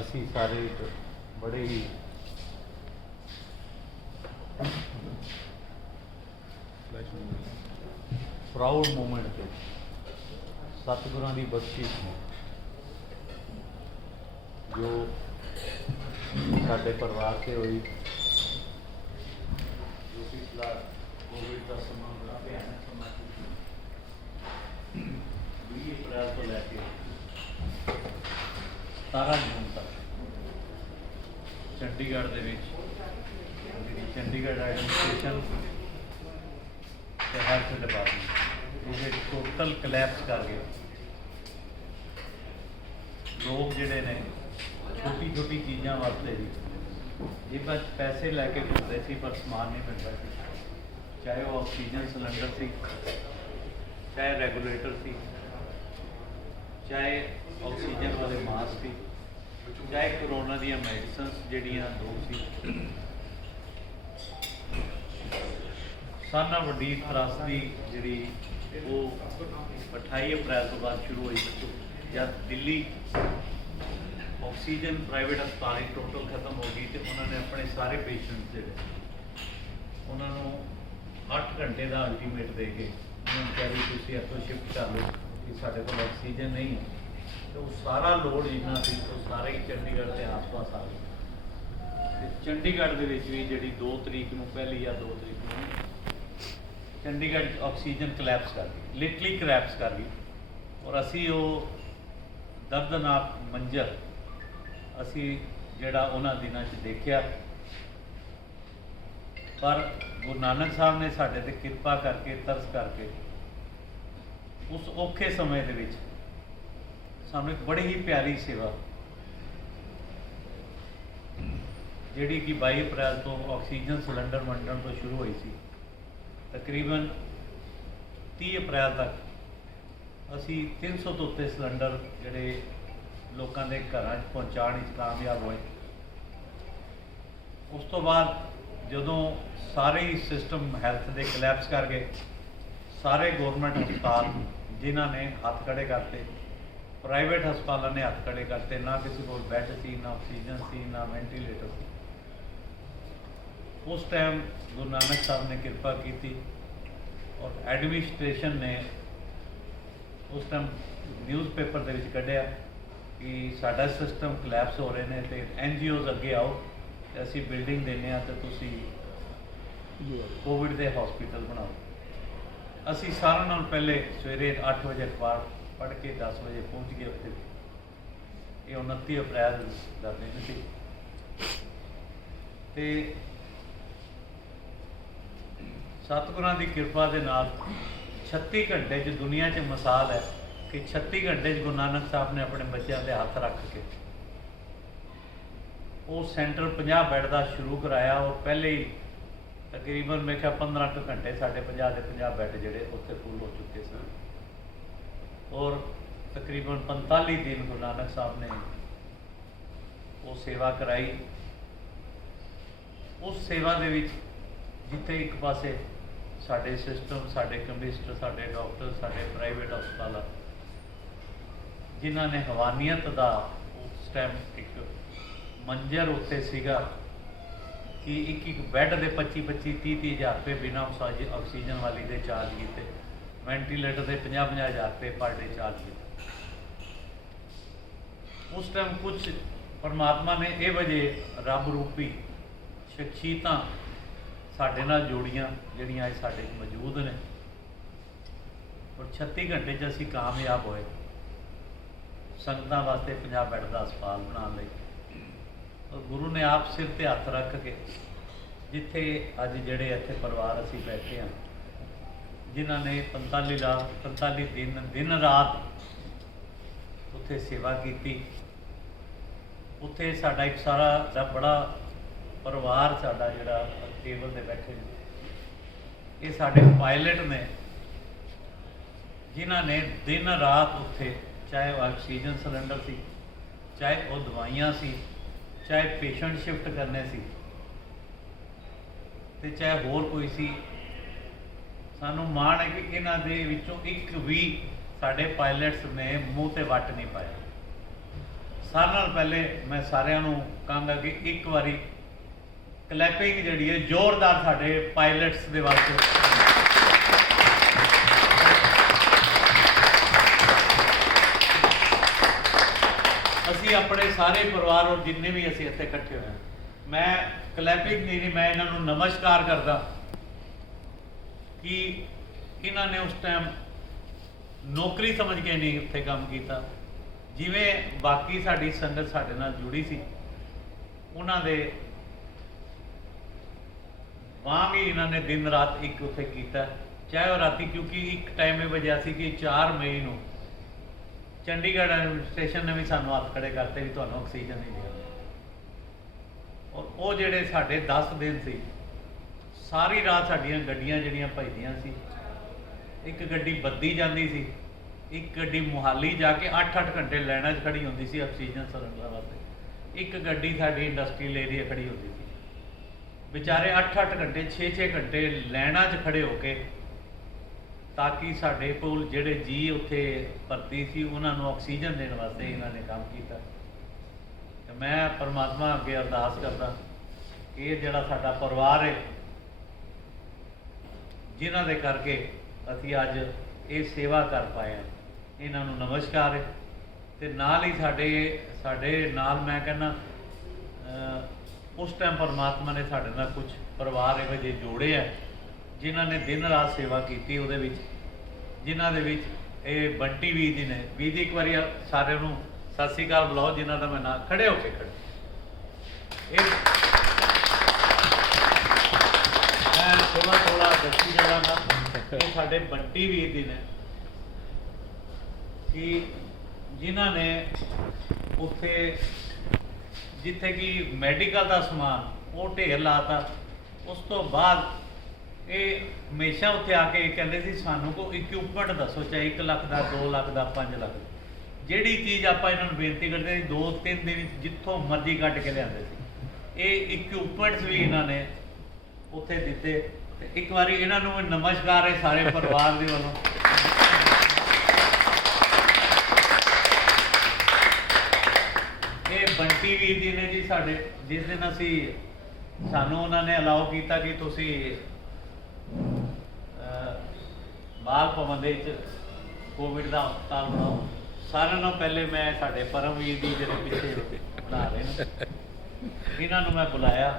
ਅਸੀਂ ਸਾਰੇ ਇੱਕ ਬੜੇ ਹੀ ਪ੍ਰਾਊਡ ਮੂਮੈਂਟ 'ਤੇ ਸਤਿਗੁਰਾਂ ਦੀ ਬਖਸ਼ਿਸ਼ ਨੂੰ ਜੋ ਸਾਡੇ ਪਰਿਵਾਰ 'ਤੇ ਹੋਈ, ਜੋ ਪਿਛਲਾ ਕੋਵਿਡ ਦਾ ਸਮਾਂ ਬੜਾ ਭਿਆਨਕ ਸਮਾਂ ਸੀ, 20 ਅਪ੍ਰੈਲ ਤੋਂ ਲੈ ਕੇ 17 ਜੂਨ ਤੱਕ ਚੰਡੀਗੜ੍ਹ ਦੇ ਵਿੱਚ ਜਿਹੜੀ ਚੰਡੀਗੜ੍ਹ ਐਡਮਿਨਿਸਟ੍ਰੇਸ਼ਨ ਤੇ ਹੈਲਥ ਡਿਪਾਰਟਮੈਂਟ ਇਹ ਟੋਟਲ ਕਲੈਪਸ ਕਰ ਗਏ। ਲੋਕ ਜਿਹੜੇ ਨੇ ਛੋਟੀ ਛੋਟੀ ਚੀਜ਼ਾਂ ਵਾਸਤੇ ਵੀ ਜੇਬਾਂ 'ਚ ਪੈਸੇ ਲੈ ਕੇ ਘੁੰਮਦੇ ਸੀ ਪਰ ਸਮਾਨ ਨਹੀਂ ਮਿਲਦਾ ਸੀ, ਚਾਹੇ ਉਹ ਆਕਸੀਜਨ ਸਿਲੰਡਰ ਸੀ, ਚਾਹੇ ਰੈਗੂਲੇਟਰ ਸੀ, ਚਾਹੇ ਆਕਸੀਜਨ ਵਾਲੇ ਮਾਸਕ ਸੀ, ਚਾਹੇ ਕਰੋਨਾ ਦੀਆਂ ਮੈਡੀਸਨਸ ਜਿਹੜੀਆਂ ਦੋ ਸੀ। ਸਾਨਾ ਵੱਡੀ ਤਰਾਸਦੀ ਜਿਹੜੀ ਉਹ 28 ਅਪ੍ਰੈਲ ਤੋਂ ਬਾਅਦ ਸ਼ੁਰੂ ਹੋਈ ਜਦ ਦਿੱਲੀ ਆਕਸੀਜਨ ਪ੍ਰਾਈਵੇਟ ਹਸਪਤਾਲ ਟੋਟਲ ਖਤਮ ਹੋ ਗਈ ਤੇ ਉਹਨਾਂ ਨੇ ਆਪਣੇ ਸਾਰੇ ਪੇਸ਼ੈਂਟਸ ਜਿਹੜੇ ਉਹਨਾਂ ਨੂੰ 8 ਘੰਟੇ ਦਾ ਅਲਟੀਮੇਟ ਦੇ ਕੇ ਉਹਨਾਂ ਨੂੰ ਕਿਹਾ ਵੀ ਤੁਸੀਂ ਇੱਥੋਂ ਸ਼ਿਫਟ ਕਰ ਲਓ ਕਿ ਸਾਡੇ ਕੋਲ ਆਕਸੀਜਨ ਨਹੀਂ ਹੈ। ਤੇ ਉਹ ਸਾਰਾ ਲੋਡ ਜਿੰਨਾ ਸੀ ਉਹ ਸਾਰੇ ਹੀ ਚੰਡੀਗੜ੍ਹ ਦੇ ਆਸ-ਪਾਸ ਆ ਗਏ ਤੇ ਚੰਡੀਗੜ੍ਹ ਦੇ ਵਿੱਚ ਵੀ ਜਿਹੜੀ 2 ਤਰੀਕ ਨੂੰ ਪਹਿਲੀ ਜਾਂ 2 ਤਰੀਕ ਨੂੰ ਚੰਡੀਗੜ੍ਹ ਆਕਸੀਜਨ ਕਲੈਪਸ ਕਰ ਗਈ, ਲਿਟਰਲੀ ਕਲੈਪਸ ਕਰ ਗਈ। ਔਰ ਅਸੀਂ ਉਹ ਦਰਦਨਾਕ ਮੰਜ਼ਰ ਅਸੀਂ ਜਿਹੜਾ ਉਹਨਾਂ ਦਿਨਾਂ 'ਚ ਦੇਖਿਆ, ਪਰ ਗੁਰੂ ਨਾਨਕ ਸਾਹਿਬ ਨੇ ਸਾਡੇ 'ਤੇ ਕਿਰਪਾ ਕਰਕੇ ਤਰਸ ਕਰਕੇ ਉਸ ਔਖੇ ਸਮੇਂ ਦੇ ਵਿੱਚ ਸਾਨੂੰ ਇੱਕ ਬੜੀ ਹੀ ਪਿਆਰੀ ਸੇਵਾ ਜਿਹੜੀ ਕਿ 22 ਅਪ੍ਰੈਲ ਤੋਂ ਆਕਸੀਜਨ ਸਿਲੰਡਰ ਵੰਡਣ ਤੋਂ ਸ਼ੁਰੂ ਹੋਈ ਸੀ, ਤਕਰੀਬਨ 30 ਅਪ੍ਰੈਲ ਤੱਕ ਅਸੀਂ 300 ਤੋਂ ਉੱਤੇ ਸਿਲੰਡਰ ਜਿਹੜੇ ਲੋਕਾਂ ਦੇ ਘਰਾਂ 'ਚ ਪਹੁੰਚਾਉਣ ਵਿੱਚ ਕਾਮਯਾਬ ਹੋਏ। ਉਸ ਤੋਂ ਬਾਅਦ ਜਦੋਂ ਸਾਰੇ ਹੀ ਸਿਸਟਮ ਹੈਲਥ ਦੇ ਕਲੈਪਸ ਕਰ ਗਏ, ਸਾਰੇ ਗੌਰਮੈਂਟ ਹਸਪਤਾਲ ਜਿਨ੍ਹਾਂ ਨੇ ਹੱਥ ਖੜੇ ਕਰਤੇ, ਪ੍ਰਾਈਵੇਟ ਹਸਪਤਾਲਾਂ ਨੇ ਹੱਥ ਖੜੇ ਕਰਤੇ, ਨਾ ਕਿਸੇ ਕੋਲ ਬੈੱਡ ਸੀ, ਨਾ ਆਕਸੀਜਨ ਸੀ, ਨਾ ਵੈਂਟੀਲੇਟਰ ਸੀ। ਉਸ ਟਾਈਮ ਗੁਰੂ ਨਾਨਕ ਸਾਹਿਬ ਨੇ ਕਿਰਪਾ ਕੀਤੀ ਔਰ ਐਡਮਿਨਿਸਟ੍ਰੇਸ਼ਨ ਨੇ ਉਸ ਟਾਈਮ ਨਿਊਜ਼ਪੇਪਰ ਦੇ ਵਿੱਚ ਕੱਢਿਆ ਕਿ ਸਾਡਾ ਸਿਸਟਮ ਕਲੈਪਸ ਹੋ ਰਹੇ ਨੇ ਤੇ NGOs ਅੱਗੇ ਆਓ ਤੇ ਅਸੀਂ ਬਿਲਡਿੰਗ ਦਿੰਦੇ ਹਾਂ ਤੇ ਤੁਸੀਂ ਕੋਵਿਡ ਦੇ ਹਸਪੀਟਲ ਬਣਾਓ। ਅਸੀਂ ਸਾਰਿਆਂ ਨਾਲੋਂ ਪਹਿਲੇ ਸਵੇਰੇ 8 ਵਜੇ ਅਖਬਾਰ ਪੜ੍ਹ ਕੇ 10 ਵਜੇ ਪਹੁੰਚ ਗਏ ਉੱਥੇ। ਇਹ 29 ਅਪ੍ਰੈਲ ਦਾ ਦਿਨ ਸੀ ਤੇ ਸਤਿਗੁਰਾਂ ਦੀ ਕਿਰਪਾ ਦੇ ਨਾਲ 36 ਘੰਟੇ 'ਚ ਦੁਨੀਆ 'ਚ ਮਿਸਾਲ ਹੈ ਕਿ 36 ਘੰਟੇ 'ਚ ਗੁਰੂ ਨਾਨਕ ਸਾਹਿਬ ਨੇ ਆਪਣੇ ਬੱਚਿਆਂ ਦੇ ਹੱਥ ਰੱਖ ਕੇ ਉਹ ਸੈਂਟਰ 50 ਬੈੱਡ ਦਾ ਸ਼ੁਰੂ ਕਰਾਇਆ ਔਰ ਪਹਿਲੇ ਹੀ ਤਕਰੀਬਨ ਮੈਂ ਕਿਹਾ 15 ਕੁ ਘੰਟੇ ਸਾਡੇ 50 ਦੇ 50 ਬੈੱਡ ਜਿਹੜੇ ਉੱਥੇ ਫੁੱਲ ਹੋ ਚੁੱਕੇ ਸਨ ਔਰ ਤਕਰੀਬਨ 45 ਦਿਨ ਗੁਰੂ ਨਾਨਕ ਸਾਹਿਬ ਨੇ ਉਹ ਸੇਵਾ ਕਰਾਈ। ਉਸ ਸੇਵਾ ਦੇ ਵਿੱਚ ਜਿੱਥੇ ਇੱਕ ਪਾਸੇ ਸਾਡੇ ਸਿਸਟਮ, ਸਾਡੇ ਕਮਿਸਟਰ, ਸਾਡੇ ਡਾਕਟਰ, ਸਾਡੇ ਪ੍ਰਾਈਵੇਟ ਹਸਪਤਾਲ ਜਿਨ੍ਹਾਂ ਨੇ ਹਵਾਨੀਅਤ ਦਾ ਉਸ ਟਾਈਮ ਇੱਕ ਮੰਜ਼ਰ ਉੱਥੇ ਸੀਗਾ ਕਿ ਇੱਕ ਬੈੱਡ ਦੇ 25-25, 30-30 ਹਜ਼ਾਰ ਰੁਪਏ ਬਿਨਾਂ ਆਕਸੀਜਨ ਵਾਲੀ ਦੇ ਚਾਰਜ ਕੀਤੇ, ਵੈਂਟੀਲੇਟਰ ਦੇ 50-50 ਹਜ਼ਾਰ ਰੁਪਏ ਪਰ ਡੇ ਚਾਰਜ ਕੀਤੇ। ਉਸ ਟਾਈਮ ਕੁਝ ਪਰਮਾਤਮਾ ਨੇ ਇਹ ਵਜ੍ਹਾ ਰੱਬ ਰੂਪੀ ਸ਼ਖਸੀਅਤਾਂ ਸਾਡੇ ਨਾਲ ਜੋੜੀਆਂ ਜਿਹੜੀਆਂ ਅੱਜ ਸਾਡੇ ਮੌਜੂਦ ਨੇ ਔਰ 36 ਘੰਟੇ 'ਚ ਅਸੀਂ ਕਾਮਯਾਬ ਹੋਏ ਸੰਗਤਾਂ ਵਾਸਤੇ 50 ਬੈੱਡ ਦਾ ਹਸਪਤਾਲ ਬਣਾਉਣ ਲਈ। ਔਰ ਗੁਰੂ ਨੇ ਆਪ ਸਿਰ 'ਤੇ ਹੱਥ ਰੱਖ ਕੇ ਜਿੱਥੇ ਅੱਜ ਜਿਹੜੇ ਇੱਥੇ ਪਰਿਵਾਰ ਅਸੀਂ ਬੈਠੇ ਹਾਂ, ਜਿਨ੍ਹਾਂ ਨੇ 45 ਦਿਨ ਰਾਤ ਉੱਥੇ ਸੇਵਾ ਕੀਤੀ, ਉੱਥੇ ਸਾਡਾ ਇੱਕ ਸਾਰਾ ਦਾ ਬੜਾ ਪਰਿਵਾਰ ਸਾਡਾ ਜਿਹੜਾ ਟੇਬਲ 'ਤੇ ਬੈਠੇ ਨੇ, ਇਹ ਸਾਡੇ ਪਾਇਲਟ ਨੇ ਜਿਨ੍ਹਾਂ ਨੇ ਦਿਨ ਰਾਤ ਉੱਥੇ ਚਾਹੇ ਉਹ ਆਕਸੀਜਨ ਸਿਲੰਡਰ ਸੀ, ਚਾਹੇ ਉਹ ਦਵਾਈਆਂ ਸੀ, ਚਾਹੇ ਪੇਸ਼ੈਂਟ ਸ਼ਿਫਟ ਕਰਨੇ ਸੀ ਤੇ ਚਾਹੇ ਹੋਰ ਕੋਈ ਸੀ। ਸਾਨੂੰ ਮਾਣ ਹੈ ਕਿ ਇਹਨਾਂ ਦੇ ਵਿੱਚੋਂ ਇੱਕ ਵੀ ਸਾਡੇ ਪਾਇਲਟਸ ਨੇ ਮੂੰਹ ਤੇ ਵੱਟ ਨਹੀਂ ਪਾਇਆ। सारे नाल पहले मैं सारिਆਂ ਨੂੰ ਕਹਾਂਗਾ कि एक बारी क्लैपिंग जिहड़ी है जोरदार साडे पायलट्स दे वास्ते। ਅਸੀਂ अपने सारे परिवार और जिन्ने भी ਅਸੀਂ ਇੱਥੇ इकट्ठे होए मैं क्लैपिंग नहीं मैं इन्हां ਨੂੰ नमस्कार करदा कि इन्हां ने उस टाइम नौकरी समझ के नहीं उत्थे काम किया। जिवें बाकी साडी संगत साडे नाल जुड़ी सी उन्हां दे वांग ही इन्हां ने दिन रात एक उत्थे कीता, चाहे वो राती, क्योंकि एक टाइम ये वजह सी कि 4 मई नूं चंडीगढ़ एडमिनिस्ट्रेशन ने भी सानू हथ खड़े करते भी तुहानूं ऑक्सीजन नहीं देंगे। और वो जिहड़े साडे 10 दिन सी सारी रात साडियां गड्डियां जिहड़ियां भजदियां सी, एक गड्डी बद्दी जाती सी, एक गड्डी मोहाली जाके 8-8 घंटे लाइनां 'च खड़ी होंदी सी ऑक्सीजन सिलेंडर वास्ते, एक गड्डी साडी इंडस्ट्रीयल एरिया खड़ी होंदी सी। बेचारे 8-8 घंटे 6-6 घंटे लाइनां 'च खड़े होके ताकि साडे कोल जिहड़े जी उत्थे भर्ती सी उन्हां नूं ऑक्सीजन देण वास्ते इन्हां ने काम कीता। ते मैं परमात्मा अगे अरदास करदा कि ये जिहड़ा साडा परिवार है जिन्हां दे करके असीं अज ये सेवा कर पाए हैं, इन्हां नूं नमस्कार है। ते नाल ही साडे नाल मैं कहना उस टाइम परमात्मा ने साडे नाल कुछ परिवार इहो ਜਿਹੇ जोड़े है जिन्हां ने दिन रात सेवा की। उहदे विच जिन्हां दे विच ये बंटी वीर जी ने, वीर जी एक बारी सारे नूं सत श्री अकाल बुलाओ जिन्हां दा मैं नाम खड़े होके खड़े मैं थोड़ा दसी जावांगा कि साडे बंटी वीर जी ने कि जिन्हां ने उत्थे जिथे कि मैडिकल का समान वो ढेर लाता। उस तो बाद ये हमेशा उत्थे आके कहते सी सानू को इक्विपमेंट दसो, चाहे 1 लाख का 2 लाख का 5 लाख, जिहड़ी चीज़ आप इन्हां नूं बेनती करते 2-3 दिन जिथों मर्जी कट के लिआंदे सी। ये इक्विपमेंट्स भी इन्हां ने उत्थे दिते। एक बारी इन्हां नूं नमस्कार है सारे परिवार दे वल्लों। ये बंटी वीर जी ने जी साडे जिस दिन असी सानू उन्होंने अलाउ किया कि तुसी बाल भवन दे कोविड का हस्पताल बनाओ, सारे नालों पहले मैं साडे परमवीर जी जिहड़े पिछे बना रहे हैं इन्हां नूं मैं बुलाया।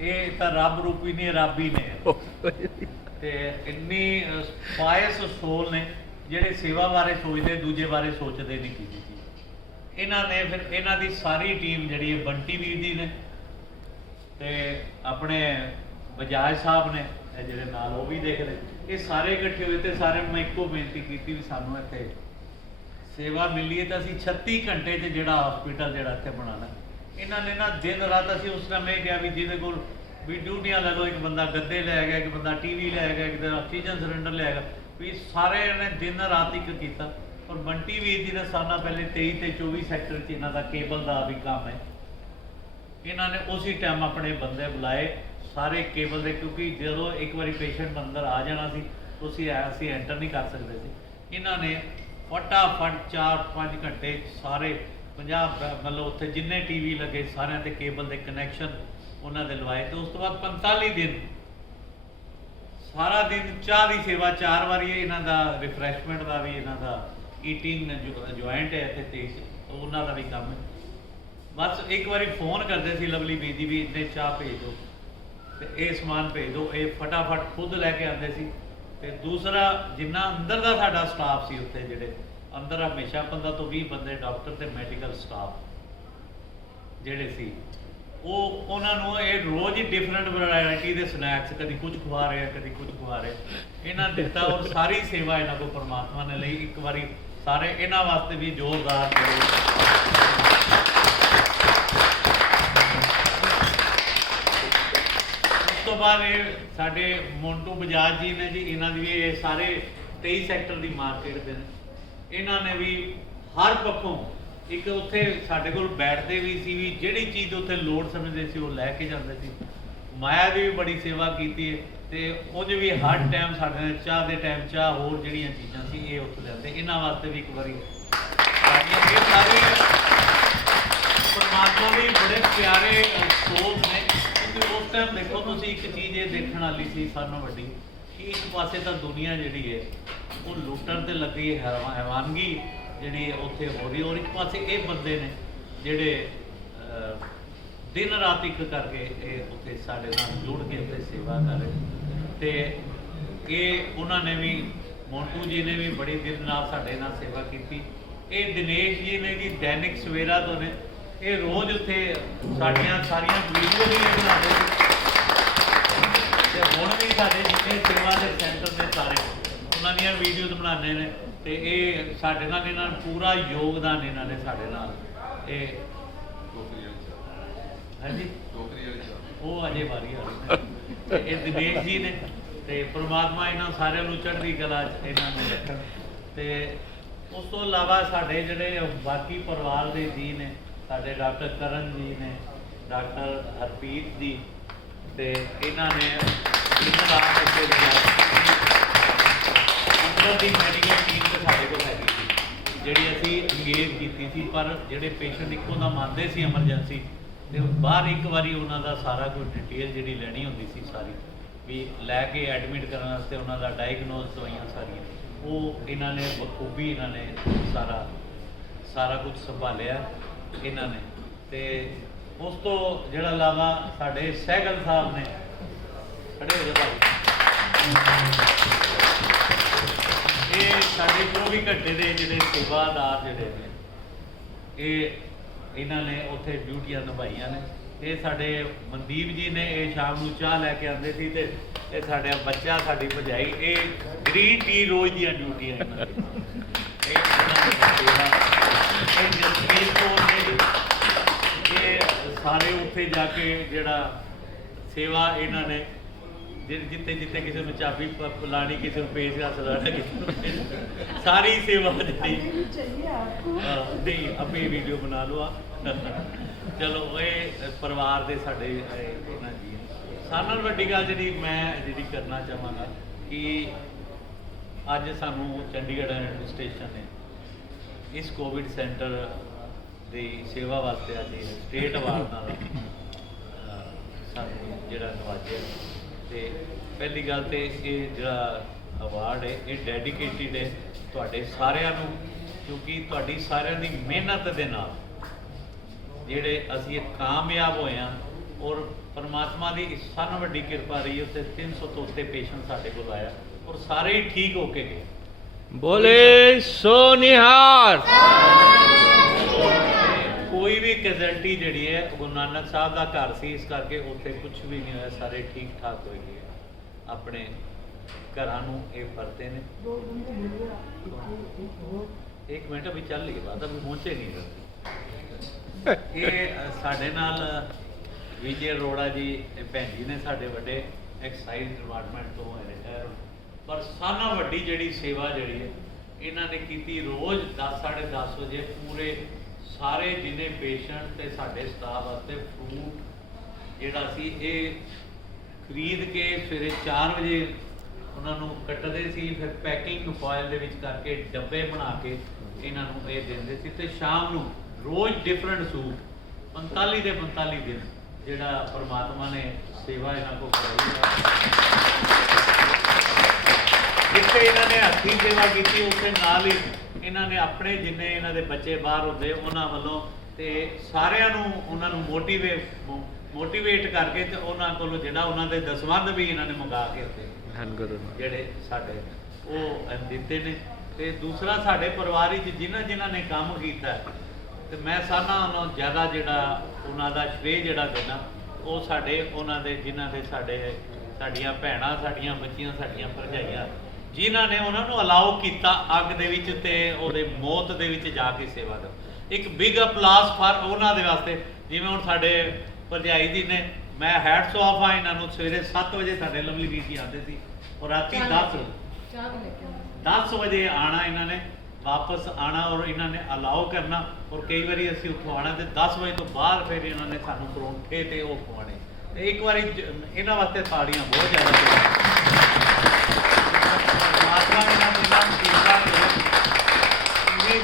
ये तो रब रूपी ने रब ही ने ते इन्नी पायस सोल ने जिहड़े सेवा बारे सोचते दूजे बारे सोचते नहीं की चीज़। इन्हां ने फिर इन्हां दी सारी टीम जिहड़ी है बंटी वीर जी ने ते अपने बजाज साहब ने जिहड़े नाल वो भी देख रहे, ये सारे इकट्ठे हुए थे। सारे मैं एको बेनती की भी सानू इत्थे सेवा मिली है तो असीं 36 घंटे च जिहड़ा हॉस्पिटल जिहड़ा इत्थे बनाना। इन्हां ने ना दिन रात असीं उस टाइम ये कहा भी जिहदे कोल भी ड्यूटियां लै लो, एक बंदा गद्दे लै गया, एक बंदा टीवी लै गया, एक ऑक्सीजन सिलेंडर लै गया, भी सारे ने दिन रात एक किया। और बंटी वीर जी ने सारा पहले 23 ते 24 सैक्टर च इन्हां दा केबल का भी काम है। इन्हां ने उसी टाइम अपने बंदे बुलाए सारे केबल दे, क्योंकि जो एक बार पेशेंट अंदर आ जाना सी तो असी एंटर नहीं कर सकते थे। इन्हां ने फटाफट 4-5 घंटे सारे 50 मतलब उत्थे जिन्ने टीवी लगे सारे ते केबल के कनैक्शन उन्होंने लवाए। तो उस तो बाद 45 दिन सारा दिन चाह की सेवा 4 बारी है। इन्हां दा रिफ्रैशमेंट का भी इन्हां दा ईटिंग ज्वाइंट है इत्थे तेज उन्हां दा भी काम है। बस एक बारी फोन करते सी लवली बीदी भी इतने चाह भेज दो तो ये समान भेज दो, ये फटाफट खुद लैके आते सी। ते दूसरा जिन्ना अंदर का साडा स्टाफ सी उत्थे जिहड़े अंदर हमेशा 15 तो 20 बंदे डॉक्टर ते मैडिकल स्टाफ जिहड़े सी वो उन्होंने ये रोज़ ही डिफरेंट वैरायटी के स्नैक्स कभी कुछ खुआ रहे कभी कुछ खुआ रहे इन्होंने दिता। और सारी सेवा इन्हों को परमात्मा ने ली। एक बारी सारे इन्हों वास्ते भी जोरदार तो बाद ये साडे मोंटू बजाज जी ने जी इन्हों की भी सारे 23 सैक्टर की मार्केट दे इन्होंने भी हर पक्षों एक उत्थे साडे कोल बैठते भी सी भी जिहड़ी चीज़ उत्थे लोड़ समझते सी वो लैके जाते सी। माया की भी बड़ी सेवा की ते उंज भी हर टाइम साडे चाह के टाइम चाह होर जिहड़ियां चीज़ां सी ये उत्थे लैंदे। इन्हां वास्ते भी एक बारी सारे भी बड़े प्यारे सोल ने। क्योंकि उस टाइम देखो तुम एक चीज़ ये देखने वाली सी सानों वड्डी कि एक पासे तो दुनिया जी है वो लुटन से लगी हैवानगी जी उत्थे हो रही, और एक पासे ये बंदे ने जेडे दिन रात एक करके उत्थे साडे नाल जुड़ के उत्थे सेवा कर रहे। तो ये उन्होंने भी मोंटू जी ने भी बड़ी दिन रात साडे नाल सेवा की। ये दिनेश जी ने जी दैनिक सवेरा तो ने ये रोज़ उत्थे साडियां सारियां वीडियो भी बनाते ते हुण भी साडे जितने सेवा के सेंटर ने सारे उन्हां दीयां वीडियोज बनाने ने। ते ये साडे नाल इन्हां ने पूरा योगदान इन्हां ने साडे नाल ये हाँ जी वो अजे वारी आ रही ये दिनेश जी ने। ते परमात्मा इन्हां सारिਆਂ ਨੂੰ चढ़दी कला इन्हां ने रखे। ते उस तो इलावा साढ़े जोड़े बाकी परिवार के जी ने साढ़े डॉक्टर करण जी ने डॉक्टर हरप्रीत जी ते इन्होंने अंदर की मैडिकल टीम तो साढ़े को हैगी सी जी असी अंगेज की थी। पर जोड़े पेशेंट इको दम आते सी एमरजेंसी तो बाहर एक बारी उन्होंने सारा कुछ डिटेल जी लेनी होंगी सी सारी भी लैके एडमिट करने वास्ते उन्होंने डायगनोज दवाइयाँ सारियाँ वो इन्होंने बखूबी इन्होंने सारा कुछ संभालिया इन्होंने। तो उस तो जोड़ा इलावा साढ़े सहगल साहब ने खड़े हो जाए ये साढ़े 24 घंटे के जोड़े सेवादार जोड़े ने ये इन्होंने उत्थे ड्यूटियां निभाइया ने। ये साढ़े मनदीप जी ने ये शाम को चाह लैके आते थे ते ये साढ़ा बच्चा साड़ी भजाई ये ग्रीन टी रोज़ दी ड्यूटियां जसमीत कौर ने ये सारे उत्थे जाके जड़ा सेवा इन्होंने जिते जिते किसी को चाबी लानी किसी को पेज हथ लाना सारी सेवा जी नहीं अभी वीडियो बना लो चलो ये परिवार के साढ़े इन्होंने जी सारे नाल वड्डी गल जी मैं जी करना चाहांगा कि अज सानू चंडीगढ़ एडमिनिस्ट्रेशन ने इस कोविड सेंटर की सेवा वास्ते अज स्टेट अवार्ड नाल सानू जिहड़ा नवाजिया। तो पहली गल तो ये जिहड़ा अवार्ड है ये डेडिकेटेड है तुहाडे सारिआं नूं क्योंकि तुहाडी सारिआं दी मेहनत दे नाल जिहड़े असीं कामयाब होए हां और परमात्मा की सानू वड्डी कृपा रही उत्थे 300 तो उत्ते पेशेंट साडे कोल आया और सारे ही ठीक होके गए। बोले सो निहार। कोई भी कैजुअल्टी जी है गुरु नानक साहब का घर सी इस करके उत्थे कुछ भी नहीं होया सारे ठीक ठाक हो गए अपने घरां नूं ये परते ने। एक मिनट अभी चल रही बात अभी पहुंचे नहीं ये साडे नाल विजय अरोड़ा जी भैन जी ने साडे वड्डे एक्साइज डिपार्टमेंट तो रिटायर पर साना वड्डी जिहड़ी सेवा जिहड़ी है इन्हां ने कीती रोज़ 10 साढ़े 10 बजे पूरे सारे जिन्हें पेशेंट ते साडे स्टाफ वास्ते फ्रूट जिहड़ा सी ये खरीद के सवेरे 4 बजे उन्होंने कट्टदे सी फिर पैकिंग फॉयल दे विच करके डब्बे बना के इन्हां नूं ये दिंदे सी ते शाम नूं रोज़ डिफरेंट सूट 45 के 45 दिन जिहड़ा परमात्मा ने सेवा इन्हां को कराई है। जिथे इन्होंने हथी सेवा की उसके नाल ही इन्होंने अपने जिन्ने इन्हों के बच्चे बाहर होंगे उन्होंने वालों तो सारिਆਂ ਨੂੰ ਉਹਨਾਂ ਨੂੰ मोटिवेट करके तो उन्होंने को ਜਿਹੜਾ ਉਹਨਾਂ ਦੇ ਦਸਵੰਧ भी इन्होंने मंगा के ਉੱਤੇ ਜਿਹੜੇ ਸਾਡੇ ਉਹ ਦਿੱਤੇ ਨੇ। ਤੇ दूसरा ਸਾਡੇ ਪਰਿਵਾਰ ਵਿੱਚ ਜਿਨ੍ਹਾਂ ਨੇ ਕੰਮ ਕੀਤਾ ਤੇ ਮੈਂ ਸਾਰਿਆਂ ਨਾਲੋਂ ਜ਼ਿਆਦਾ ਜਿਹੜਾ ਉਹਨਾਂ ਦਾ ਸ਼੍ਰੇ ਜਿਹੜਾ ਦੇਣਾ ਉਹ ਸਾਡੇ ਉਹਨਾਂ ਦੇ ਜਿਨ੍ਹਾਂ ਦੇ ਸਾਡੀਆਂ ਭੈਣਾਂ ਸਾਡੀਆਂ ਬੱਚੀਆਂ ਸਾਡੀਆਂ ਭਰਜਾਈਆਂ ਜਿਨ੍ਹਾਂ ਨੇ ਉਹਨਾਂ ਨੂੰ ਅਲਾਓ ਕੀਤਾ ਅੱਗ ਦੇ ਵਿੱਚ ਤੇ ਉਹਦੇ ਮੌਤ ਦੇ ਵਿੱਚ ਜਾ ਕੇ ਸੇਵਾ ਦਾ ਇੱਕ ਬਿਗ ਅਪਲਾਸ ਫਾਰ ਉਹਨਾਂ ਦੇ ਵਾਸਤੇ। ਜਿਵੇਂ ਹੁਣ ਸਾਡੇ ਭਰਜਾਈ ਜੀ ਨੇ ਮੈਂ ਹੈਡਸ ਆਫ ਆ ਇਹਨਾਂ ਨੂੰ ਸਵੇਰੇ 7 ਵਜੇ ਸਾਡੇ ਲਵਲੀ ਵੀਰ ਜੀ ਆਉਂਦੇ ਸੀ और राती 10 बजे आना इन्होंने वापस आना और इन्होंने अलाउ करना और कई बार असी उतों आना तो 10 बजे तो बाद फिर इन्होंने सानू परौंठे तो वो खवाने तो एक बार इन्होंने वास्ते ताड़ियां बहुत ज़्यादा परमात्मा इन्होंने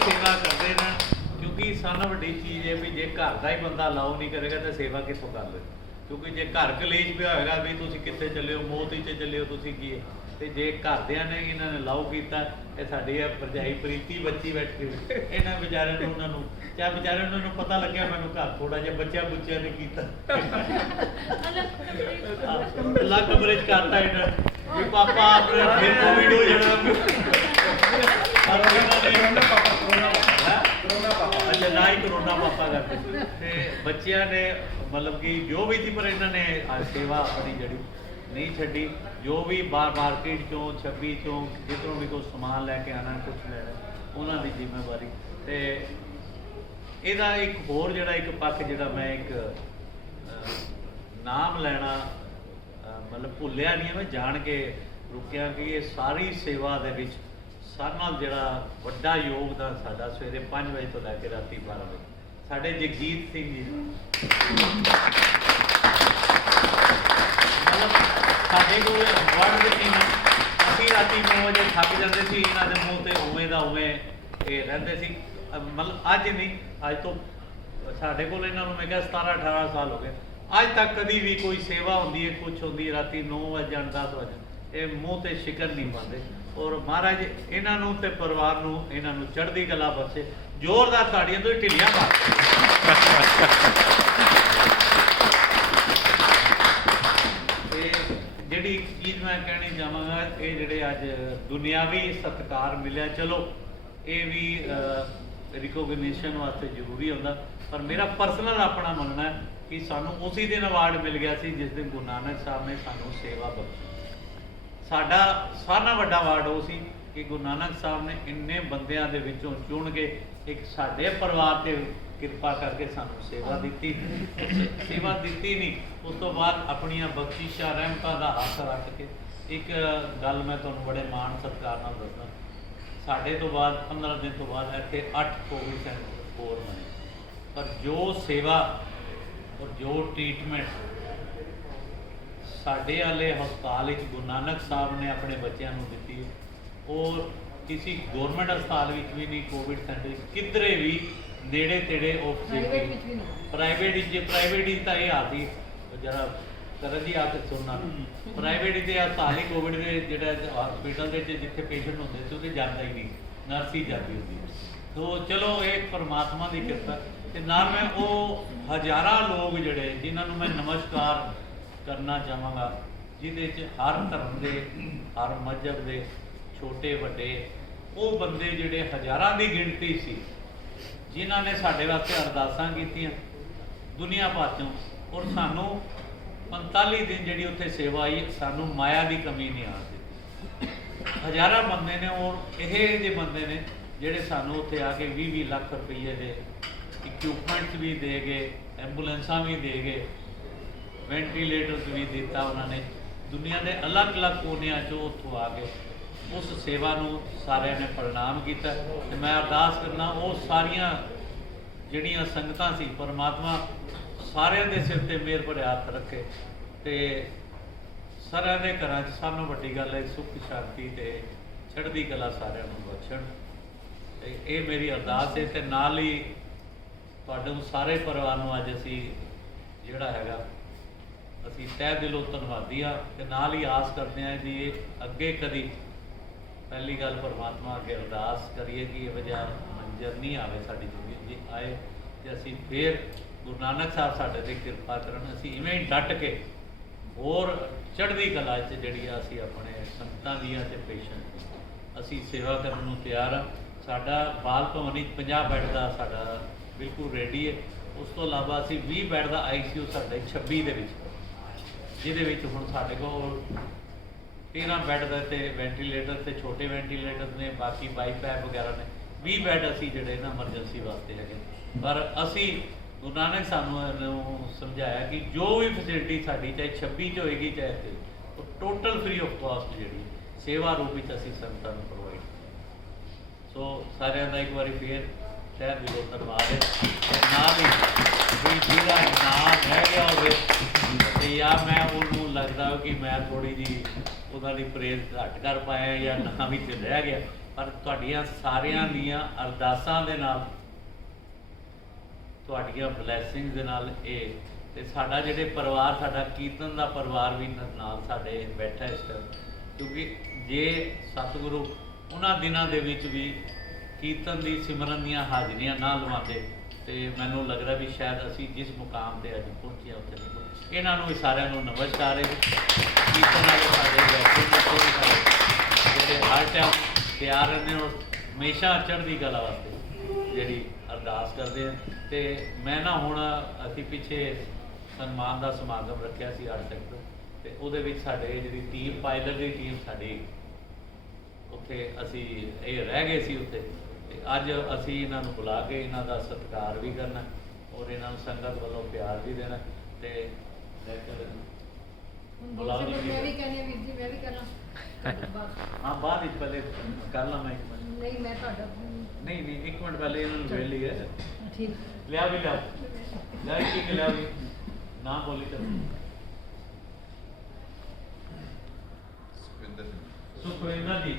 सेवा करते रहन क्योंकि ਸਾਰਿਆਂ ਨਾਲੋਂ ਵੱਡੀ ਚੀਜ਼ ਹੈ ਵੀ ਜੇ ਘਰ ਦਾ ਹੀ ਬੰਦਾ ਅਲਾਓ ਨਹੀਂ ਕਰੇਗਾ ਤਾਂ ਸੇਵਾ ਕਿੱਥੋਂ ਕਰ ਲਵੇ। ਕਿਉਂਕਿ ਜੇ ਘਰ ਕਲੇਸ਼ ਪਿਆ ਹੋਏਗਾ ਵੀ ਤੁਸੀਂ ਕਿੱਥੇ ਚੱਲੇ ਹੋ, ਮੌਤ ਹੀ 'ਚ ਚੱਲੇ ਹੋ, ਤੁਸੀਂ ਕੀ ਹੈ। ਤੇ ਜੇ ਘਰਦਿਆਂ ਨੇ ਇਹਨਾਂ ਨੇ ਅਲਾਓ ਕੀਤਾ, ਇਹ ਸਾਡੀ ਆ ਭਰਜਾਈ ਪ੍ਰੀਤੀ ਬੱਚੀ ਬੈਠੀ ਹੋਈ, ਇਹਨਾਂ ਵਿਚਾਰਿਆਂ ਨੂੰ ਉਹਨਾਂ ਨੂੰ ਚਾਹ ਵਿਚਾਰਿਆਂ ਨੂੰ ਪਤਾ ਲੱਗਿਆ ਮੈਨੂੰ ਘਰ ਥੋੜਾ ਜਿਹਾ ਬੱਚਿਆਂ ਨੇ ਕੀਤਾ ਅਲੱਗ ਕਮਰੇ 'ਚ ਕਰਤਾ ਇਹਨਾਂ ਨੇ ਵੀ ਪਾਪਾ ਆਪਣੇ ਫਿਰ ਕੋਵਿਡ ਹੋ ਜਾਣਾ। ਅੱਛਾ ਨਾ ਹੀ ਕਰੋਨਾ ਪਾਪਾ ਕਰਦੇ ਤੇ ਬੱਚਿਆਂ ਨੇ ਮਤਲਬ ਕਿ ਜੋ ਵੀ ਸੀ, ਪਰ ਇਹਨਾਂ ਨੇ ਸੇਵਾ ਆਪਣੀ ਜਿਹੜੀ ਨਹੀਂ ਛੱਡੀ। ਜੋ ਵੀ ਬਾਹਰ ਮਾਰਕੀਟ ਚੋਂ 26 ਚੋਂ ਜਿੱਧਰੋਂ ਵੀ ਕੋਈ ਸਮਾਨ ਲੈ ਕੇ ਆਉਣਾ, ਕੁਛ ਲੈਣਾ, ਉਹਨਾਂ ਦੀ ਜ਼ਿੰਮੇਵਾਰੀ। ਤੇ ਇਹਦਾ ਇੱਕ ਹੋਰ ਜਿਹੜਾ ਇੱਕ ਪੱਖ ਜਿਹੜਾ ਮੈਂ ਇੱਕ ਨਾਮ ਲੈਣਾ ਮਤਲਬ ਭੁੱਲਿਆ ਨਹੀਂ, ਮੈਂ ਜਾਣ ਕੇ ਰੁਕਿਆ ਕਿ ਇਹ ਸਾਰੀ ਸੇਵਾ ਦੇ ਵਿੱਚ ਸਾਰਿਆਂ ਨਾਲ ਜਿਹੜਾ ਵੱਡਾ ਯੋਗਦਾਨ ਸਾਡਾ ਸਵੇਰੇ 5 ਵਜੇ ਤੋਂ ਲੈ ਕੇ ਰਾਤੀ 12 ਵਜੇ ਸਾਡੇ ਜਗਜੀਤ ਸਿੰਘ ਜੀ ਮਤਲਬ ਸਾਡੇ ਕੋਲ ਵਰਡ ਦੀ ਟੀਮ ਅਸੀਂ ਰਾਤੀ 9 ਵਜੇ ਥੱਕ ਜਾਂਦੇ ਸੀ, ਇਹਨਾਂ ਦੇ ਮੂੰਹ ਤੇ ਉਵੇਂ ਦਾ ਉਵੇਂ ਇਹ ਰਹਿੰਦੇ ਸੀ। ਮਤਲਬ ਅੱਜ ਨਹੀਂ, ਅੱਜ ਤੋਂ ਸਾਡੇ ਕੋਲ ਇਹਨਾਂ ਨੂੰ ਮੈਂ ਕਿਹਾ 17-18 ਸਾਲ ਹੋ ਗਏ, ਅੱਜ ਤੱਕ ਕਦੀ ਵੀ ਕੋਈ ਸੇਵਾ ਹੁੰਦੀ ਹੈ, ਕੁਛ ਹੁੰਦੀ ਹੈ, ਰਾਤੀ 9 ਵਜੇ 10 ਵਜੇ ਇਹ ਮੂੰਹ ਤੇ ਸ਼ਿਕਨ ਨਹੀਂ ਪਾਉਂਦੇ। ਔਰ ਮਹਾਰਾਜ ਇਹਨਾਂ ਨੂੰ ਤੇ ਪਰਿਵਾਰ ਨੂੰ ਇਹਨਾਂ ਨੂੰ ਚੜ੍ਹਦੀ ਕਲਾ ਬਖਸ਼ੇ। ਜ਼ੋਰਦਾਰ ਤਾੜੀਆਂ ਤੋਂ ਢਿੱਲੀਆਂ ਮਾਰ। ਤੇ ਜਿਹੜੀ ਚੀਜ਼ ਮੈਂ ਕਹਿਣੀ ਚਾਹਾਂਗਾ, ਇਹ ਜਿਹੜੇ ਅੱਜ ਦੁਨਿਆਵੀ ਸਤਿਕਾਰ ਮਿਲਿਆ, ਚਲੋ ਇਹ ਵੀ ਰਿਕੋਗਨੀਸ਼ਨ ਵਾਸਤੇ ਜ਼ਰੂਰੀ ਹੁੰਦਾ, ਪਰ ਮੇਰਾ ਪਰਸਨਲ ਆਪਣਾ ਮੰਨਣਾ ਹੈ ਕਿ ਸਾਨੂੰ ਉਸੇ ਦਿਨ ਅਵਾਰਡ ਮਿਲ ਗਿਆ ਸੀ ਜਿਸ ਦਿਨ ਗੁਰੂ ਨਾਨਕ ਸਾਹਿਬ ਨੇ ਸਾਨੂੰ ਸੇਵਾ ਬਖਸ਼ੀ। ਸਾਡਾ ਸਾਰਿਆਂ ਨਾਲੋਂ ਵੱਡਾ ਅਵਾਰਡ ਉਹ ਸੀ ਕਿ ਗੁਰੂ ਨਾਨਕ ਸਾਹਿਬ ਨੇ ਇੰਨੇ ਬੰਦਿਆਂ ਦੇ ਵਿੱਚੋਂ ਚੁਣ ਕੇ ਇੱਕ ਸਾਡੇ ਪਰਿਵਾਰ ਤੇ ਕਿਰਪਾ ਕਰਕੇ ਸਾਨੂੰ ਸੇਵਾ ਦਿੱਤੀ। ਸੇਵਾ ਦਿੱਤੀ ਨਹੀਂ, ਉਸ ਤੋਂ ਬਾਅਦ ਆਪਣੀਆਂ ਬਖਸ਼ਿਸ਼ਾਂ ਰਹਿਮਤਾਂ ਦਾ ਹੱਥ ਰੱਖ ਕੇ ਇੱਕ ਗੱਲ ਮੈਂ ਤੁਹਾਨੂੰ ਬੜੇ ਮਾਣ ਸਤਿਕਾਰ ਨਾਲ ਦੱਸਦਾ, ਸਾਡੇ ਤੋਂ ਬਾਅਦ 15 ਦਿਨ ਤੋਂ ਬਾਅਦ ਇੱਥੇ 8 ਕੋਵਿਡ ਸੈਂਟਰ ਹੋਰ ਬਣੇ, ਪਰ ਜੋ ਸੇਵਾ ਔਰ ਜੋ ਟ੍ਰੀਟਮੈਂਟ ਸਾਡੇ ਵਾਲੇ ਹਸਪਤਾਲ ਵਿੱਚ ਗੁਰੂ ਨਾਨਕ ਸਾਹਿਬ ਨੇ ਆਪਣੇ ਬੱਚਿਆਂ ਨੂੰ ਦਿੱਤੀ, ਔਰ ਕਿਸੇ ਗੌਰਮੈਂਟ ਹਸਪਤਾਲ ਵਿੱਚ ਵੀ ਨਹੀਂ, ਕੋਵਿਡ ਸੈਂਟਰ ਕਿਧਰੇ ਵੀ ਨੇੜੇ ਤੇੜੇ ਪ੍ਰਾਈਵੇਟ ਵਿੱਚ ਤਾਂ ਇਹ ਆਦੀ ਜਰਾ ਕਰਨ ਜੀ ਆ ਕੇ ਸੁਣਨਾ, ਪ੍ਰਾਈਵੇਟ ਦੇ ਹਸਪਤਾਲ ਹੀ ਕੋਵਿਡ ਦੇ ਜਿਹੜਾ ਹਸਪੀਟਲ ਦੇ ਜਿੱਥੇ ਪੇਸ਼ੈਂਟ ਹੁੰਦੇ ਸੀ ਉਹਦੇ ਜਾਂਦਾ ਹੀ ਨਹੀਂ, ਨਰਸ ਹੀ ਜਾਂਦੀ ਹੁੰਦੀ ਹੈ। ਸੋ ਚਲੋ ਇਹ ਪਰਮਾਤਮਾ ਦੀ ਕਿਰਪਾ। ਤੇ ਨਾਲ ਮੈਂ ਉਹ ਹਜ਼ਾਰਾਂ ਲੋਕ ਜਿਹੜੇ ਜਿਨ੍ਹਾਂ ਨੂੰ ਮੈਂ ਨਮਸਕਾਰ ਕਰਨਾ ਚਾਹਾਂਗਾ, ਜਿਹਦੇ 'ਚ ਹਰ ਧਰਮ ਦੇ, ਹਰ ਮਜ਼ਹਬ ਦੇ, ਛੋਟੇ ਵੱਡੇ ਉਹ ਬੰਦੇ ਜਿਹੜੇ ਹਜ਼ਾਰਾਂ ਦੀ ਗਿਣਤੀ ਸੀ, ਜਿਨ੍ਹਾਂ ਨੇ ਸਾਡੇ ਵਾਸਤੇ ਅਰਦਾਸਾਂ ਕੀਤੀਆਂ ਦੁਨੀਆ ਭਰ ਚੋਂ, ਔਰ ਸਾਨੂੰ 45 ਦਿਨ ਜਿਹੜੀ ਉੱਥੇ ਸੇਵਾ ਆਈ, ਸਾਨੂੰ ਮਾਇਆ ਦੀ ਕਮੀ ਨਹੀਂ ਆਉਣ ਦਿੱਤੀ। ਹਜ਼ਾਰਾਂ ਬੰਦੇ ਨੇ, ਔਰ ਇਹ ਜਿਹੇ ਬੰਦੇ ਨੇ ਜਿਹੜੇ ਸਾਨੂੰ ਉੱਥੇ ਆ ਕੇ 20-20 ਲੱਖ ਰੁਪਏ ਦੇ ਇਕਵਿਪਮੈਂਟ ਵੀ ਦੇ ਗਏ, ਐਂਬੂਲੈਂਸਾਂ ਵੀ ਦੇ ਗਏ, ਵੈਂਟੀਲੇਟਰ ਵੀ ਦਿੱਤਾ ਉਹਨਾਂ ਨੇ। ਦੁਨੀਆ ਦੇ ਅਲੱਗ-ਅਲੱਗ ਕੋਨਿਆਂ 'ਚੋਂ ਉੱਥੋਂ ਆ ਕੇ ਉਸ ਸੇਵਾ ਨੂੰ ਸਾਰਿਆਂ ਨੇ ਪ੍ਰਣਾਮ ਕੀਤਾ। ਤੇ ਮੈਂ ਅਰਦਾਸ ਕਰਨਾ ਉਹ ਸਾਰੀਆਂ ਜਿਹੜੀਆਂ ਸੰਗਤਾਂ ਸੀ, ਪਰਮਾਤਮਾ ਸਾਰਿਆਂ ਦੇ ਸਿਰ ਤੇ ਮਿਹਰ ਭਰਿਆ ਹੱਥ ਰੱਖੇ ਤੇ ਸਾਰਿਆਂ ਦੇ ਘਰਾਂ 'ਚ ਸਭ ਤੋਂ ਵੱਡੀ ਗੱਲ ਹੈ ਸੁੱਖ ਸ਼ਾਂਤੀ ਤੇ ਚੜ੍ਹਦੀ ਕਲਾ ਸਾਰਿਆਂ ਨੂੰ ਬਖਸ਼ਣ। ਤੇ ਇਹ ਮੇਰੀ ਅਰਦਾਸ ਹੈ। ਤੇ ਨਾਲ ਹੀ ਤੁਹਾਡੇ ਸਾਰੇ ਪਰਿਵਾਰ ਨੂੰ ਅੱਜ ਅਸੀਂ ਜਿਹੜਾ ਹੈਗਾ ਅਸੀਂ ਤਹਿ ਦਿਲੋਂ ਧੰਨਵਾਦੀ ਹਾਂ, ਤੇ ਨਾਲ ਹੀ ਆਸ ਕਰਦੇ ਹਾਂ ਜੀ ਇਹ ਅੱਗੇ ਕਦੀ, ਪਹਿਲੀ ਗੱਲ ਪਰਮਾਤਮਾ ਅੱਗੇ ਅਰਦਾਸ ਕਰੀਏ ਕਿ ਇਹ ਵਜ੍ਹਾ ਮੰਜ਼ਰ ਨਹੀਂ ਆਵੇ ਸਾਡੀ ਜ਼ਿੰਦਗੀ, ਜੇ ਆਏ ਤੇ ਅਸੀਂ ਫੇਰ ਗੁਰੂ ਨਾਨਕ ਸਾਹਿਬ ਸਾਡੇ ਤੇ ਕਿਰਪਾ ਕਰਨ, ਅਸੀਂ ਇਵੇਂ ਹੀ ਡਟ ਕੇ ਹੋਰ ਚੜ੍ਹਦੀ ਕਲਾ 'ਚ ਜਿਹੜੀ ਆ ਅਸੀਂ ਆਪਣੇ ਸੰਗਤਾਂ ਦੀਆਂ ਤੇ ਪੇਸ਼ੈਂਟ ਅਸੀਂ ਸੇਵਾ ਕਰਨ ਨੂੰ ਤਿਆਰ ਹਾਂ। ਸਾਡਾ ਬਾਲ ਭਵਨ ਵਿੱਚ 50 ਬੈੱਡ ਦਾ ਸਾਡਾ ਬਿਲਕੁਲ ਰੈਡੀ ਹੈ। ਉਸ ਤੋਂ ਇਲਾਵਾ ਅਸੀਂ 20 ਬੈੱਡ ਦਾ ICU ਸਾਡੇ 26 ਦੇ ਵਿੱਚ, ਜਿਹਦੇ ਵਿੱਚ ਹੁਣ ਸਾਡੇ ਕੋਲ 13 ਬੈੱਡ ਦੇ ਤੇ ਵੈਂਟੀਲੇਟਰ ਤੇ ਛੋਟੇ ਵੈਂਟੀਲੇਟਰ ਨੇ, ਬਾਕੀ ਬਾਈਪੈਪ ਵਗੈਰਾ ਨੇ। 20 ਬੈੱਡ ਅਸੀਂ ਜਿਹੜੇ ਨਾ ਐਮਰਜੈਂਸੀ ਵਾਸਤੇ ਹੈਗੇ। ਪਰ ਅਸੀਂ ਗੁਰੂ ਨਾਨਕ ਸਾਹਿਬ ਨੂੰ ਸਮਝਾਇਆ ਕਿ ਜੋ ਵੀ ਫੈਸਿਲਿਟੀ ਸਾਡੀ ਚਾਹੇ 26 'ਚ ਹੋਏਗੀ ਚਾਹੇ ਤੇ ਉਹ ਟੋਟਲ ਫ੍ਰੀ ਆਫ ਕਾਸਟ ਜਿਹੜੀ ਸੇਵਾ ਰੂਪ ਵਿੱਚ ਅਸੀਂ ਸੰਗਤਾਂ ਨੂੰ ਪ੍ਰੋਵਾਈਡ। ਸੋ ਸਾਰਿਆਂ ਦਾ ਇੱਕ ਵਾਰੀ ਫੇਰ ਤਹਿ ਦਿਲੋਂ ਧੰਨਵਾਦ ਹੈ। ਤੇ ਨਾਲ ਹੀ ਜਿਹਦਾ ਨਾਮ ਰਹਿ ਗਿਆ ਹੋਵੇ ਤੇ ਜਾਂ ਮੈਂ ਉਹਨੂੰ ਲੱਗਦਾ ਕਿ ਮੈਂ ਥੋੜ੍ਹੀ ਜਿਹੀ ਉਹਨਾਂ ਦੀ ਪ੍ਰੇਜ਼ ਘੱਟ ਕਰ ਪਾਇਆ ਜਾਂ ਨਾ ਵਿੱਚ ਰਹਿ ਗਿਆ, ਪਰ ਤੁਹਾਡੀਆਂ ਸਾਰਿਆਂ ਦੀਆਂ ਅਰਦਾਸਾਂ ਦੇ ਨਾਲ ਤੁਹਾਡੀਆਂ ਬਲੇਸਿੰਗਸ ਦੇ ਨਾਲ ਇਹ ਤੇ ਸਾਡਾ ਜਿਹੜੇ ਪਰਿਵਾਰ, ਸਾਡਾ ਕੀਰਤਨ ਦਾ ਪਰਿਵਾਰ ਵੀ ਨਾਲ ਸਾਡੇ ਬੈਠਾ ਇਸ ਟਾਈਮ, ਕਿਉਂਕਿ ਜੇ ਸਤਿਗੁਰੂ ਉਹਨਾਂ ਦਿਨਾਂ ਦੇ ਵਿੱਚ ਵੀ ਕੀਰਤਨ ਦੀ ਸਿਮਰਨ ਦੀਆਂ ਹਾਜ਼ਰੀਆਂ ਨਾ ਲਵਾਉਂਦੇ ਤੇ ਮੈਨੂੰ ਲੱਗਦਾ ਵੀ ਸ਼ਾਇਦ ਅਸੀਂ ਜਿਸ ਮੁਕਾਮ ਤੇ ਅੱਜ ਪਹੁੰਚੇ ਹਾਂ ਉੱਥੇ ਨਹੀਂ ਪਹੁੰਚੇ। ਇਹਨਾਂ ਨੂੰ ਵੀ ਸਾਰਿਆਂ ਨੂੰ ਨਮਸਕਾਰ ਹੈ। ਕੀਰਤਨ ਵਾਲੇ ਸਾਡੇ ਬੈਠੇ ਨੇ ਜਿਹੜੇ ਹਰ ਟਾਈਮ ਤਿਆਰ ਰਹਿੰਦੇ ਨੇ, ਹਮੇਸ਼ਾ ਚੜ੍ਹਦੀ ਕਲਾ ਵਾਸਤੇ ਜਿਹੜੀ ਅਰਦਾਸ ਕਰਦੇ ਆ। ਤੇ ਮੈਂ ਨਾ ਹੁਣ ਅਸੀਂ ਪਿੱਛੇ ਸਨਮਾਨ ਦਾ ਸਮਾਗਮ ਰੱਖਿਆ ਸੀ 8 ਸੈਕਟਰ, ਤੇ ਉਹਦੇ ਵਿੱਚ ਸਾਡੇ ਜਿਹੜੀ ਟੀਮ ਪਾਇਲਟ ਦੀ ਟੀਮ ਸਾਡੀ ਉੱਥੇ ਅਸੀਂ ਇਹ ਰਹਿ ਗਏ ਸੀ ਉੱਥੇ, ਤੇ ਅੱਜ ਅਸੀਂ ਇਹਨਾਂ ਨੂੰ ਬੁਲਾ ਕੇ ਇਹਨਾਂ ਦਾ ਸਤਿਕਾਰ ਵੀ ਕਰਨਾ ਔਰ ਇਹਨਾਂ ਨੂੰ ਸੰਗਤ ਵੱਲੋਂ ਪਿਆਰ ਵੀ ਦੇਣਾ। ਤੇ ਬੁਲਾਓ ਜੀ। ਮੈਂ ਵੀ ਕਹਿੰਦੀ ਹਾਂ ਵੀਰ ਜੀ, ਮੈਂ ਵੀ ਕਰਨਾ। ਹਾਂ ਬਾਅਦ ਵਿੱਚ ਪਹਿਲੇ ਕਰ ਲਾਂ ਮੈਂ ਇੱਕ ਮਿੰਟ। ਨਹੀਂ ਮੈਂ ਤੁਹਾਡਾ ਨਹੀਂ ਨਹੀਂ ਇੱਕ ਮਿੰਟ ਪਹਿਲੇ ਇਹਨਾਂ ਨੂੰ ਵੇਲ ਲਈ ਹੈ। ਠੀਕ ਲਿਆ ਵੀ ਲਿਆ ਲਿਆ ਕੀ ਲਿਆ ਵੀ ਨਾ ਬੋਲੀ ਤਾਂ ਸੁਖਵਿੰਦਰ ਜੀ